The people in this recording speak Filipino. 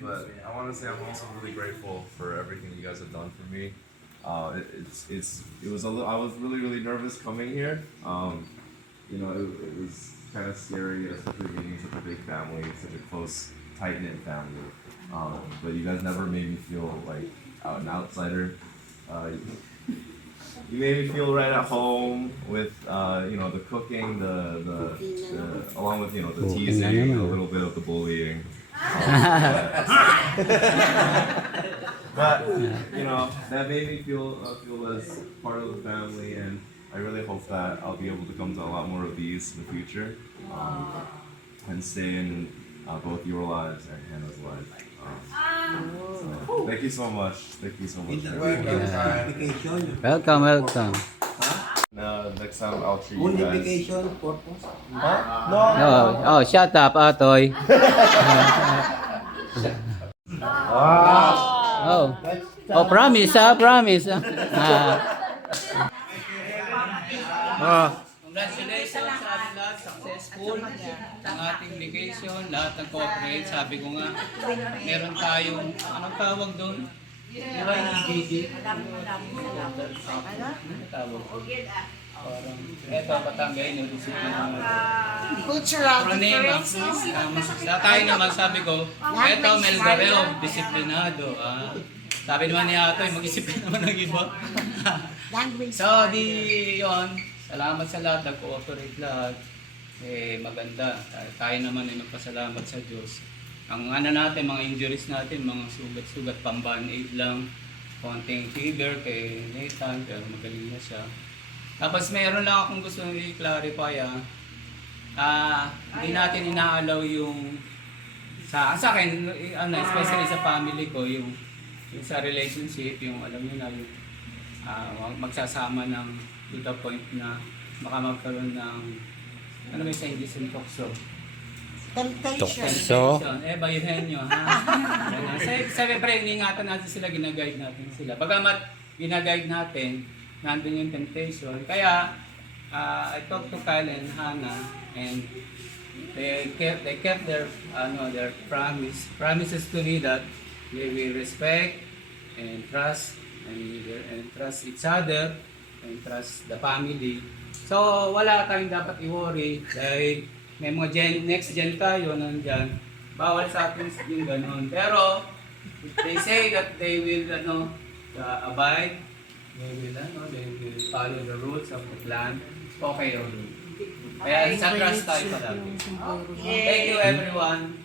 But I want to say I'm also really grateful for everything you guys have done for me. It was a little, I was really nervous coming here. It was kind of scary, especially being such a big family, such a close, tight knit family. But you guys never made me feel like an outsider. You made me feel right at home with the cooking, the along with the teasing, a little bit of the bullying. But that made me feel as part of the family, and I really hope that I'll be able to come to a lot more of these in the future, and stay in both your lives and Hannah's life. So thank you so much. Thank you so much. Welcome. Next time I'll treat you guys. Unification purpose. Huh? No. Oh, shut up, Atoy. Oh, promise, promise. Congratulations sa ating lahat, successful ang ating vacation, lahat ng corporate. Sabi ko nga, meron tayong, anong tawag doon? EBD. Tawag ko. Parang, eto, Batanggay, disiplina. Cultural Sa tayo naman, sabi ko, eto, Melgareo, disiplinado. Sabi naman ni Atoy, mag-isip ka naman ng iba. So, yun, salamat sa lahat, nag-cooperate lahat. Maganda. Tayo naman ay magpasalamat sa Diyos. Ang natin, mga injuries natin, mga sugat-sugat, pang-band-aid lang. Konting fever kay Nathan, pero magaling na siya. Tapos mayroon lang akong gusto i-clarify. Hindi natin inaalaw yung sa akin, especially sa family ko, yung sa relationship, yung alam niyo na yung magsasama ng to the point na baka magkaroon ng ano ba sa English yung tokso? temptation. Bayuhin nyo, ha? Siyempre, iniingatan natin sila, ginaguide natin sila. Bagamat ginaguide natin, nandun yung temptation. Kaya, I talked to Kyle and Hannah, and they kept their promises to me that they will respect and trust each other and trust the family. So, wala tayong dapat i-worry dahil may mga next gen tayo nandyan. Bawal sa atin yung ganun. Pero, if they say that they will abide, they will follow the rules of the plan, okay yun. Kaya sa trust tayo palagi. Thank you everyone.